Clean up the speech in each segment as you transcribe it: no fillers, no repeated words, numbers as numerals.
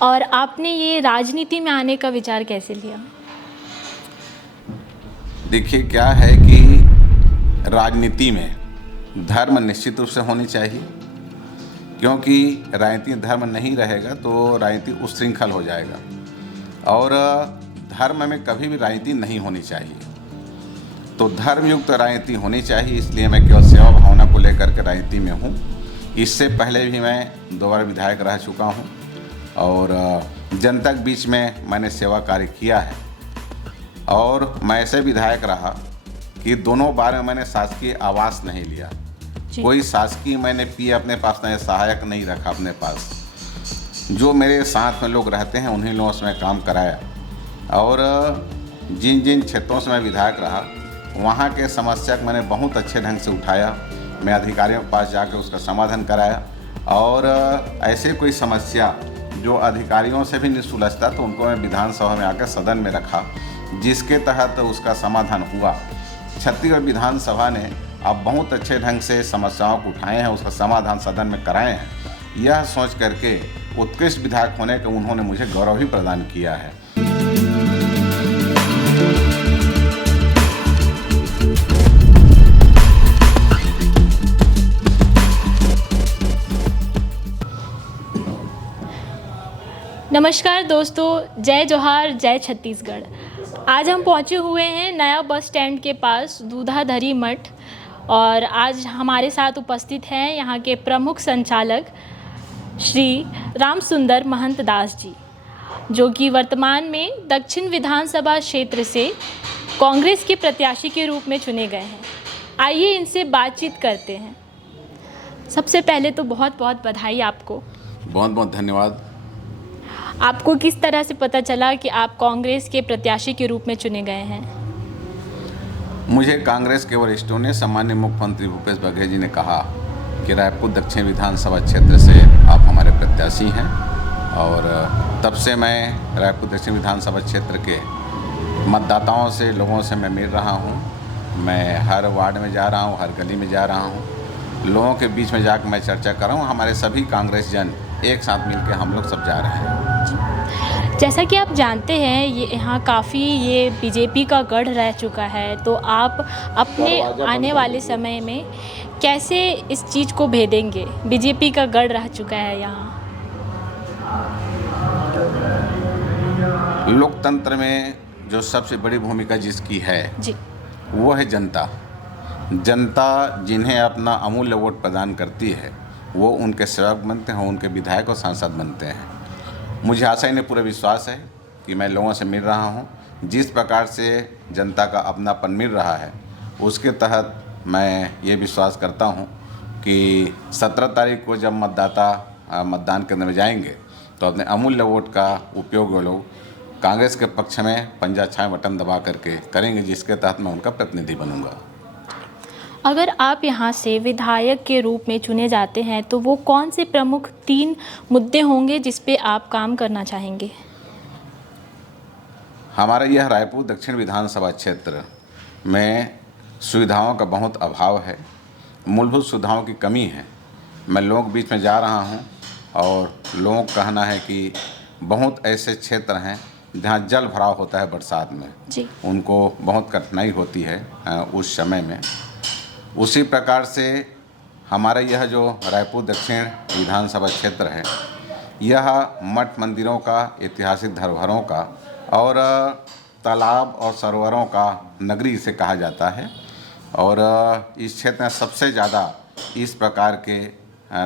और आपने ये राजनीति में आने का विचार कैसे लिया? देखिए, क्या है कि राजनीति में धर्म निश्चित रूप से होनी चाहिए, क्योंकि राजनीति धर्म नहीं रहेगा तो राजनीति उच्छृंखल हो जाएगा और धर्म में कभी भी राजनीति नहीं होनी चाहिए। तो धर्मयुक्त राजनीति होनी चाहिए, इसलिए मैं केवल सेवा भावना को लेकर के राजनीति में हूँ। इससे पहले भी मैं 2 बार विधायक रह चुका हूँ और जनता के बीच में मैंने सेवा कार्य किया है। और मैं ऐसे विधायक रहा कि दोनों बार में मैंने शासकीय आवास नहीं लिया, कोई शासकीय मैंने पिए अपने पास, नहीं सहायक नहीं रखा अपने पास। जो मेरे साथ में लोग रहते हैं उन्हीं लोगों से मैं काम कराया और जिन जिन क्षेत्रों से मैं विधायक रहा वहाँ के समस्या को मैंने बहुत अच्छे ढंग से उठाया। मैं अधिकारियों के पास जाकर उसका समाधान कराया और ऐसे कोई समस्या जो अधिकारियों से भी नहीं सुलझता तो उनको मैं विधानसभा में आकर सदन में रखा, जिसके तहत उसका समाधान हुआ। छत्तीसगढ़ विधानसभा ने अब बहुत अच्छे ढंग से समस्याओं को उठाए हैं, उसका समाधान सदन में कराए हैं। यह सोच करके उत्कृष्ट विधायक होने का उन्होंने मुझे गौरव भी प्रदान किया है। नमस्कार दोस्तों, जय जोहार, जय छत्तीसगढ़। आज हम पहुंचे हुए हैं नया बस स्टैंड के पास दूधाधरी मठ और आज हमारे साथ उपस्थित हैं यहाँ के प्रमुख संचालक श्री रामसुंदर महंत दास जी, जो कि वर्तमान में दक्षिण विधानसभा क्षेत्र से कांग्रेस के प्रत्याशी के रूप में चुने गए हैं। आइए इनसे बातचीत करते हैं। सबसे पहले तो बहुत बहुत बधाई आपको। बहुत बहुत धन्यवाद। आपको किस तरह से पता चला कि आप कांग्रेस के प्रत्याशी के रूप में चुने गए हैं? मुझे कांग्रेस के वरिष्ठों ने, सामान्य मुख्यमंत्री भूपेश बघेल जी ने कहा कि रायपुर दक्षिण विधानसभा क्षेत्र से आप हमारे प्रत्याशी हैं और तब से मैं रायपुर दक्षिण विधानसभा क्षेत्र के मतदाताओं से, लोगों से मैं मिल रहा हूं। मैं हर वार्ड में जा रहा हूं, हर गली में जा रहा हूं, लोगों के बीच में जाकर मैं चर्चा कर रहा हूं। हमारे सभी कांग्रेस जन एक साथ मिलकर हम लोग सब जा रहे हैं। जैसा कि आप जानते हैं, ये यहाँ काफ़ी ये बीजेपी का गढ़ रह चुका है, तो आप अपने आने वाले समय में कैसे इस चीज़ को भेदेंगे? बीजेपी का गढ़ रह चुका है यहाँ। लोकतंत्र में जो सबसे बड़ी भूमिका जिसकी है जी, वो है जनता। जनता जिन्हें अपना अमूल्य वोट प्रदान करती है वो उनके सेवक बनते हैं, उनके विधायक और सांसद बनते हैं। मुझे आशा ही नहीं, पूरा विश्वास है कि मैं लोगों से मिल रहा हूं। जिस प्रकार से जनता का अपनापन मिल रहा है उसके तहत मैं ये विश्वास करता हूं कि 17 तारीख को जब मतदाता मतदान केंद्र में जाएंगे तो अपने अमूल्य वोट का उपयोग वो लोग कांग्रेस के पक्ष में पंजा छाए बटन दबा करके करेंगे, जिसके तहत मैं उनका प्रतिनिधि बनूंगा। अगर आप यहाँ से विधायक के रूप में चुने जाते हैं तो वो कौन से प्रमुख 3 मुद्दे होंगे जिस पे आप काम करना चाहेंगे? हमारा यह रायपुर दक्षिण विधानसभा क्षेत्र में सुविधाओं का बहुत अभाव है, मूलभूत सुविधाओं की कमी है। मैं लोगों के बीच में जा रहा हूं और लोगों का कहना है कि बहुत ऐसे क्षेत्र हैं जहां जल भराव होता है बरसात में जी, उनको बहुत कठिनाई होती है उस समय में। उसी प्रकार से हमारा यह जो रायपुर दक्षिण विधानसभा क्षेत्र है, यह मठ मंदिरों का, ऐतिहासिक धरोहरों का और तालाब और सरोवरों का नगरी इसे कहा जाता है। और इस क्षेत्र में सबसे ज़्यादा इस प्रकार के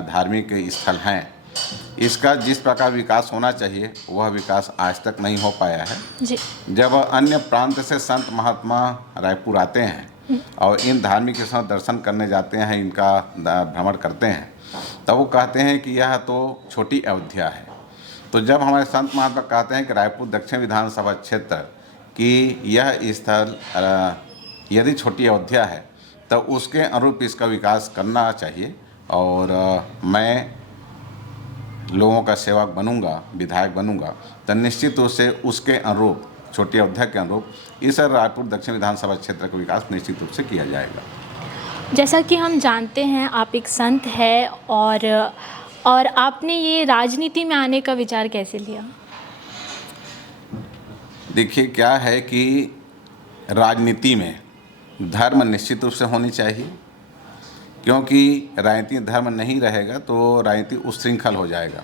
धार्मिक स्थल हैं। इसका जिस प्रकार विकास होना चाहिए वह विकास आज तक नहीं हो पाया है जी। जब अन्य प्रांत से संत महात्मा रायपुर आते हैं और इन धार्मिक स्थलों दर्शन करने जाते हैं, इनका भ्रमण करते हैं, तब वो कहते हैं कि यह तो छोटी अयोध्या है। तो जब हमारे संत महात्मा कहते हैं कि रायपुर दक्षिण विधानसभा क्षेत्र की यह स्थल यदि छोटी अयोध्या है तो उसके अनुरूप इसका विकास करना चाहिए और मैं लोगों का सेवक बनूंगा, विधायक बनूंगा, तो निश्चित रूप से उसके अनुरूप, छोटी अयोध्या के अनुरूप इस रायपुर दक्षिण विधानसभा क्षेत्र का विकास निश्चित रूप से किया जाएगा। जैसा कि हम जानते हैं, आप एक संत हैं और और आपने ये राजनीति में आने का विचार कैसे लिया? देखिए, क्या है कि राजनीति में धर्म निश्चित रूप से होनी चाहिए, क्योंकि राजनीति धर्म नहीं रहेगा तो राजनीति उच्छृंखल हो जाएगा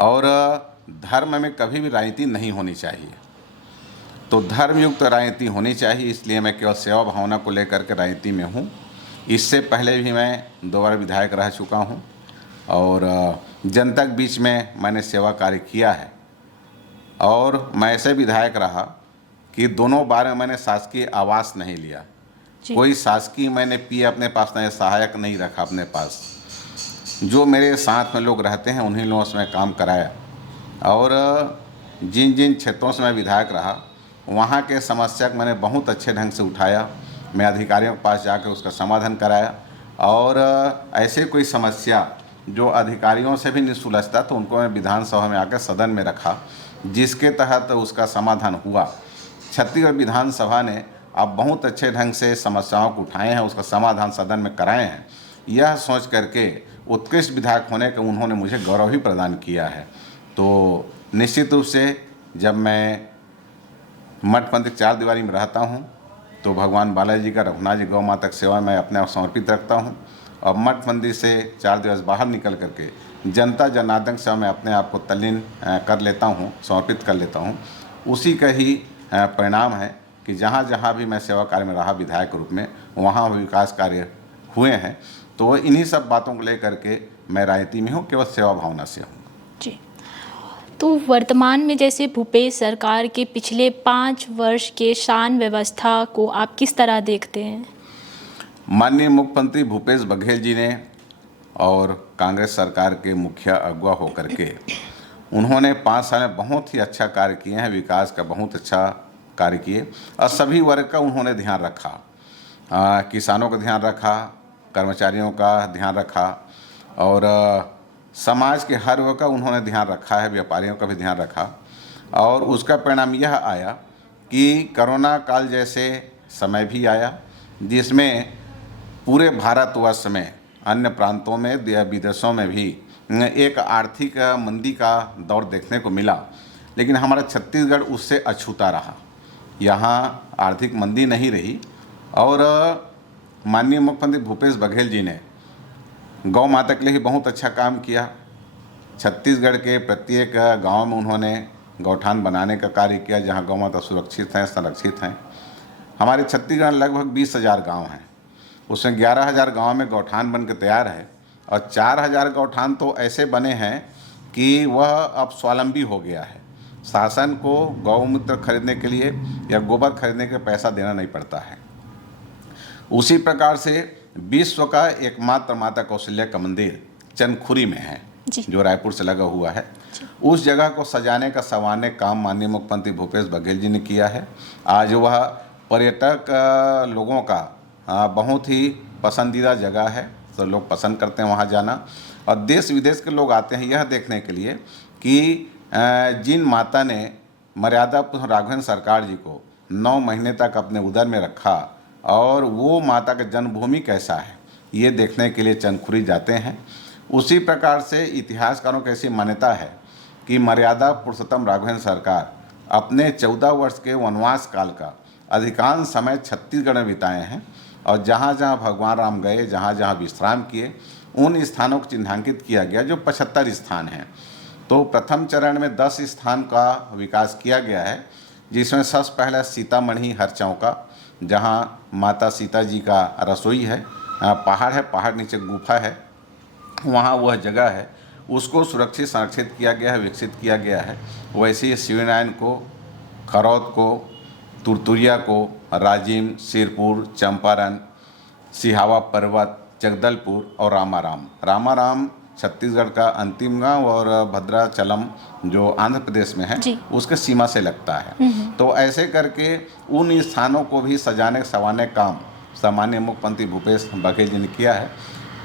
और धर्म में कभी भी राजनीति नहीं होनी चाहिए। तो धर्मयुक्त राजनीति होनी चाहिए, इसलिए मैं केवल सेवा भावना को लेकर के राजनीति में हूँ। इससे पहले भी मैं 2 बार विधायक रह चुका हूँ और जनता के बीच में मैंने सेवा कार्य किया है। और मैं ऐसे विधायक रहा कि दोनों बार में मैंने शासकीय आवास नहीं लिया, कोई शासकीय मैंने पिए अपने पास, नहीं सहायक नहीं रखा अपने पास। जो मेरे साथ में लोग रहते हैं उन्हीं लोगों से मैं काम कराया और जिन जिन क्षेत्रों से मैं विधायक रहा वहाँ के समस्या को मैंने बहुत अच्छे ढंग से उठाया। मैं अधिकारियों के पास जाकर उसका समाधान कराया और ऐसे कोई समस्या जो अधिकारियों से भी नहीं सुलझता तो उनको मैं विधानसभा में आकर सदन में रखा, जिसके तहत उसका समाधान हुआ। छत्तीसगढ़ विधानसभा ने अब बहुत अच्छे ढंग से समस्याओं को उठाए हैं, उसका समाधान सदन में कराए हैं। यह सोच करके उत्कृष्ट विधायक होने का उन्होंने मुझे गौरव ही प्रदान किया है। तो निश्चित रूप से जब मैं मठ मंदिर 4 दीवारी में रहता हूँ तो भगवान बालाजी जी का, रघुनाथ जी गौ माता की सेवा में अपने आप समर्पित रखता हूँ और मठ मंदिर से 4 दिवस बाहर निकल करके जनता जनार्दन सेवा में अपने आप को तल्लीन कर लेता हूँ, समर्पित कर लेता हूँ। उसी का ही परिणाम है कि जहाँ जहाँ भी मैं सेवा कार्य में रहा विधायक के रूप में, वहाँ विकास कार्य हुए हैं। तो इन्हीं सब बातों को लेकर के मैं राजनीति में हूँ, केवल सेवा भावना से हूँ। जी, तो वर्तमान में जैसे भूपेश सरकार के पिछले 5 वर्ष के शासन व्यवस्था को आप किस तरह देखते हैं? माननीय मुख्यमंत्री भूपेश बघेल जी ने और कांग्रेस सरकार के मुखिया अगुवा होकर के उन्होंने 5 साल में बहुत ही अच्छा कार्य किए हैं, विकास का बहुत अच्छा कार्य किए और सभी वर्ग का उन्होंने ध्यान रखा। किसानों का ध्यान रखा, कर्मचारियों का ध्यान रखा और समाज के हर वर्ग का उन्होंने ध्यान रखा है, व्यापारियों का भी ध्यान रखा। और उसका परिणाम यह आया कि कोरोना काल जैसे समय भी आया जिसमें पूरे भारतवर्ष में, अन्य प्रांतों में, विदेशों में भी एक आर्थिक मंदी का दौर देखने को मिला, लेकिन हमारा छत्तीसगढ़ उससे अछूता रहा। यहाँ आर्थिक मंदी नहीं रही और माननीय मुख्यमंत्री भूपेश बघेल जी ने गौ माता के लिए ही बहुत अच्छा काम किया। छत्तीसगढ़ के प्रत्येक गांव में उन्होंने गौठान बनाने का कार्य किया जहां गौ माता सुरक्षित हैं, संरक्षित हैं। हमारे छत्तीसगढ़ में लगभग 20,000 गांव हैं, उसमें 11,000 गांव में गौठान बन के तैयार है और 4,000 गौठान तो ऐसे बने हैं कि वह अब स्वावलंबी हो गया है। शासन को गौमूत्र खरीदने के लिए या गोबर खरीदने के पैसा देना नहीं पड़ता है। उसी प्रकार से विश्व का एकमात्र माता कौशल्या का मंदिर चंदखुरी में है, जो रायपुर से लगा हुआ है। उस जगह को सजाने का संवारने काम माननीय मुख्यमंत्री भूपेश बघेल जी ने किया है। आज वह पर्यटक लोगों का बहुत ही पसंदीदा जगह है, तो लोग पसंद करते हैं वहाँ जाना और देश विदेश के लोग आते हैं यह देखने के लिए कि जिन माता ने मर्यादा पुरुष राघवेंद्र सरकार जी को 9 महीने तक अपने उदर में रखा और वो माता का जन्मभूमि कैसा है ये देखने के लिए चंदखुरी जाते हैं। उसी प्रकार से इतिहासकारों की ऐसी मान्यता है कि मर्यादा पुरुषोत्तम राघवेंद्र सरकार अपने 14 वर्ष के वनवास काल का अधिकांश समय छत्तीसगढ़ में बिताए हैं और जहाँ जहाँ भगवान राम गए, जहाँ जहाँ विश्राम किए, उन स्थानों को चिन्हांकित किया गया जो 75 स्थान हैं। तो प्रथम चरण में 10 स्थान का विकास किया गया है, जिसमें सबसे पहला सीतामढ़ी हरचौका, जहाँ माता सीता जी का रसोई है, पहाड़ है, पहाड़ नीचे गुफा है, वहाँ वह जगह है, उसको सुरक्षित संरक्षित किया गया है, विकसित किया गया है। वैसे ही शिवनारायण को, खरौद को, तुरतुरिया को, राजिम, सिरपुर, चंपारण, सिहावा पर्वत, जगदलपुर और रामाराम छत्तीसगढ़ का अंतिम गांव और भद्राचलम जो आंध्र प्रदेश में है उसके सीमा से लगता है। तो ऐसे करके उन स्थानों को भी सजाने संवारने काम सामान्य मुख्यमंत्री भूपेश बघेल जी ने किया है।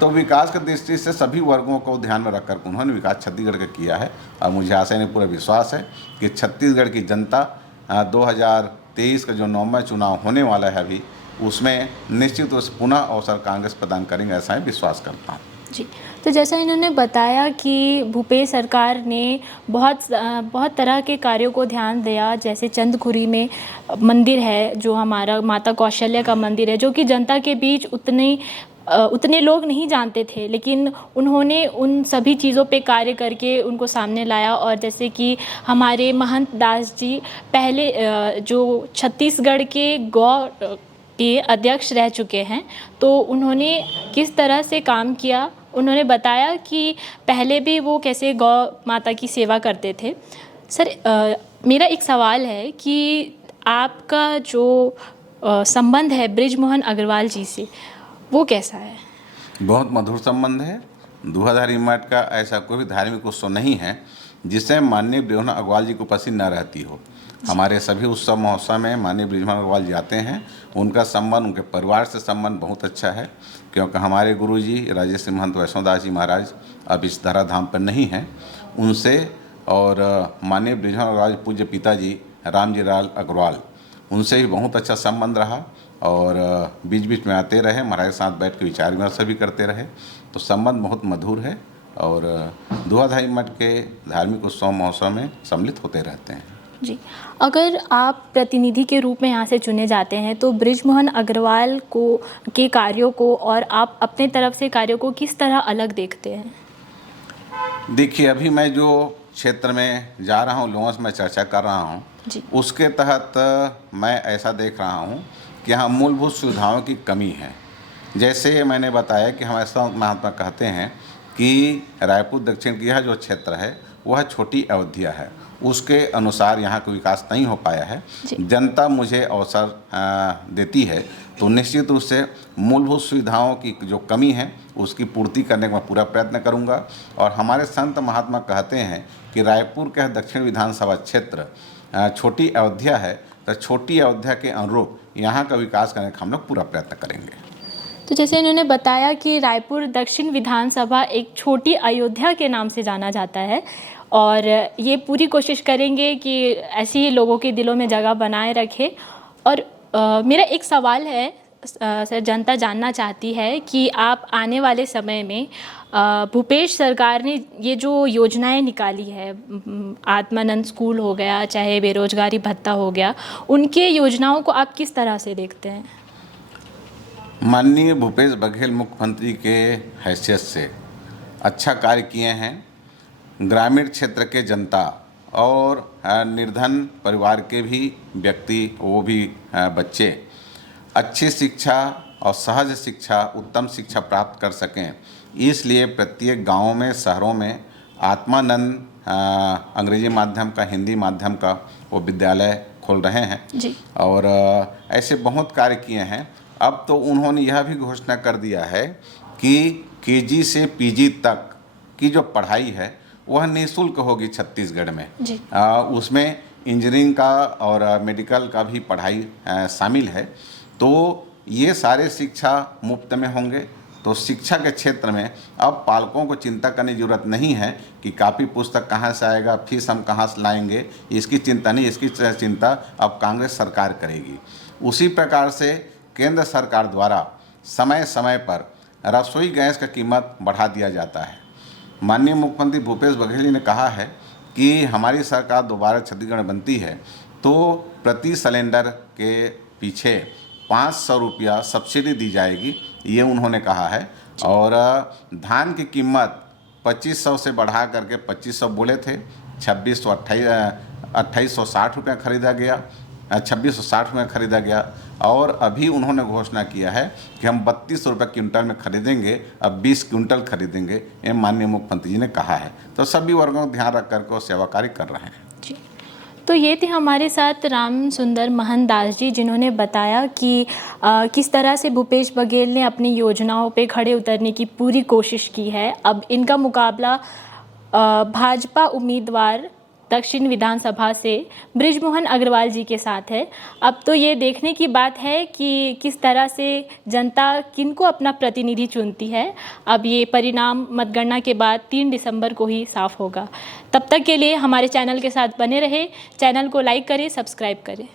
तो विकास की दृष्टि से सभी वर्गों को ध्यान में रखकर उन्होंने विकास छत्तीसगढ़ का किया है और मुझे आशा नहीं पूरा विश्वास है कि छत्तीसगढ़ की जनता 2023 का जो 9वां चुनाव होने वाला है अभी, उसमें निश्चित रूप से पुनः अवसर कांग्रेस प्रदान करेंगे, ऐसा ही विश्वास करता हूँ। जी, तो जैसा इन्होंने बताया कि भूपेश सरकार ने बहुत तरह के कार्यों को ध्यान दिया, जैसे चंदखुरी में मंदिर है जो हमारा माता कौशल्या का मंदिर है, जो कि जनता के बीच उतने लोग नहीं जानते थे, लेकिन उन्होंने उन सभी चीज़ों पे कार्य करके उनको सामने लाया। और जैसे कि हमारे महंत दास जी पहले जो छत्तीसगढ़ के गौ के अध्यक्ष रह चुके हैं, तो उन्होंने किस तरह से काम किया, उन्होंने बताया कि पहले भी वो कैसे गौ माता की सेवा करते थे। सर, मेरा एक सवाल है कि आपका जो संबंध है बृजमोहन अग्रवाल जी से, वो कैसा है? बहुत मधुर संबंध है। दूधाधारी मठ का ऐसा कोई भी धार्मिक उत्सव नहीं है जिससे माननीय बृजमोहन अग्रवाल जी को उपस्थित न रहती हो। हमारे सभी उत्सव महोत्सव में माननीय बृजमोहन अग्रवाल जी आते हैं। उनका संबंध, उनके परिवार से संबंध बहुत अच्छा है, क्योंकि हमारे गुरुजी राजेश्री महंत वैष्णोदास जी महाराज अब इस धराधाम पर नहीं हैं। उनसे और माननीय बृजमोहन अग्रवाल पूज्य पिताजी रामजी लाल अग्रवाल, उनसे भी बहुत अच्छा संबंध रहा और बीच बीच में आते रहे, हमारे साथ बैठ के विचार विमर्श भी करते रहे। तो संबंध बहुत मधुर है और दूधाधारी मठ के धार्मिक उत्सव महोत्सव में सम्मिलित होते रहते हैं। जी, अगर आप प्रतिनिधि के रूप में यहाँ से चुने जाते हैं तो बृजमोहन अग्रवाल के कार्यों को और आप अपने तरफ से कार्यों को किस तरह अलग देखते हैं? देखिए, अभी मैं जो क्षेत्र में जा रहा हूँ, लोगों से मैं चर्चा कर रहा हूँ, उसके तहत मैं ऐसा देख रहा हूँ कि यहाँ मूलभूत सुविधाओं की कमी है। जैसे मैंने बताया कि हमारे साथ महात्मा कहते हैं कि रायपुर दक्षिण की यह जो क्षेत्र है वह छोटी अयोध्या है, उसके अनुसार यहाँ का विकास नहीं हो पाया है। जनता मुझे अवसर देती है तो निश्चित रूप से मूलभूत सुविधाओं की जो कमी है उसकी पूर्ति करने का मैं पूरा प्रयत्न करूँगा। और हमारे संत महात्मा कहते हैं कि रायपुर के दक्षिण विधानसभा क्षेत्र छोटी अयोध्या है, तो छोटी अयोध्या के अनुरूप यहाँ का विकास करने का हम लोग पूरा प्रयत्न करेंगे। तो जैसे इन्होंने बताया कि रायपुर दक्षिण विधानसभा एक छोटी अयोध्या के नाम से जाना जाता है और ये पूरी कोशिश करेंगे कि ऐसे ही लोगों के दिलों में जगह बनाए रखें। और मेरा एक सवाल है सर, जनता जानना चाहती है कि आप आने वाले समय में भूपेश सरकार ने ये जो योजनाएं निकाली है, आत्मानंद स्कूल हो गया, चाहे बेरोजगारी भत्ता हो गया, उनके योजनाओं को आप किस तरह से देखते हैं? माननीय भूपेश बघेल मुख्यमंत्री के हैसियत से अच्छा कार्य किए हैं। ग्रामीण क्षेत्र के जनता और निर्धन परिवार के भी व्यक्ति, वो भी बच्चे अच्छी शिक्षा और सहज शिक्षा, उत्तम शिक्षा प्राप्त कर सकें, इसलिए प्रत्येक गाँव में, शहरों में आत्मानंद अंग्रेजी माध्यम का, हिंदी माध्यम का वो विद्यालय खोल रहे हैं जी। और ऐसे बहुत कार्य किए हैं। अब तो उन्होंने यह भी घोषणा कर दिया है कि केजी से पीजी तक की जो पढ़ाई है वह निःशुल्क होगी छत्तीसगढ़ में। जी। उसमें इंजीनियरिंग का और मेडिकल का भी पढ़ाई शामिल है। तो ये सारे शिक्षा मुफ्त में होंगे। तो शिक्षा के क्षेत्र में अब पालकों को चिंता करने की ज़रूरत नहीं है कि कापी पुस्तक कहाँ से आएगा, फीस हम कहाँ से लाएंगे, इसकी चिंता नहीं, इसकी चिंता अब कांग्रेस सरकार करेगी। उसी प्रकार से केंद्र सरकार द्वारा समय समय पर रसोई गैस का कीमत बढ़ा दिया जाता है। माननीय मुख्यमंत्री भूपेश बघेल जी ने कहा है कि हमारी सरकार दोबारा छत्तीसगढ़ में बनती है तो प्रति सिलेंडर के पीछे 500 रुपया सब्सिडी दी जाएगी, ये उन्होंने कहा है। और धान की कीमत 2500 से बढ़ा करके 2500 बोले थे, 2860 रुपये खरीदा गया, 2660 में खरीदा गया। और अभी उन्होंने घोषणा किया है कि हम 32 रुपये क्विंटल में खरीदेंगे, अब 20 क्विंटल खरीदेंगे, ये माननीय मुख्यमंत्री जी ने कहा है। तो सभी वर्गों को ध्यान रख करके वो सेवा कार्य कर रहे हैं। जी, तो ये थे हमारे साथ राम सुंदर महंत दास जी, जिन्होंने बताया कि किस तरह से भूपेश बघेल ने अपनी योजनाओं पे खड़े उतरने की पूरी कोशिश की है। अब इनका मुकाबला भाजपा उम्मीदवार दक्षिण विधानसभा से बृजमोहन अग्रवाल जी के साथ है। अब तो ये देखने की बात है कि किस तरह से जनता किनको अपना प्रतिनिधि चुनती है। अब ये परिणाम मतगणना के बाद 3 दिसंबर को ही साफ होगा। तब तक के लिए हमारे चैनल के साथ बने रहे। चैनल को लाइक करें, सब्सक्राइब करें।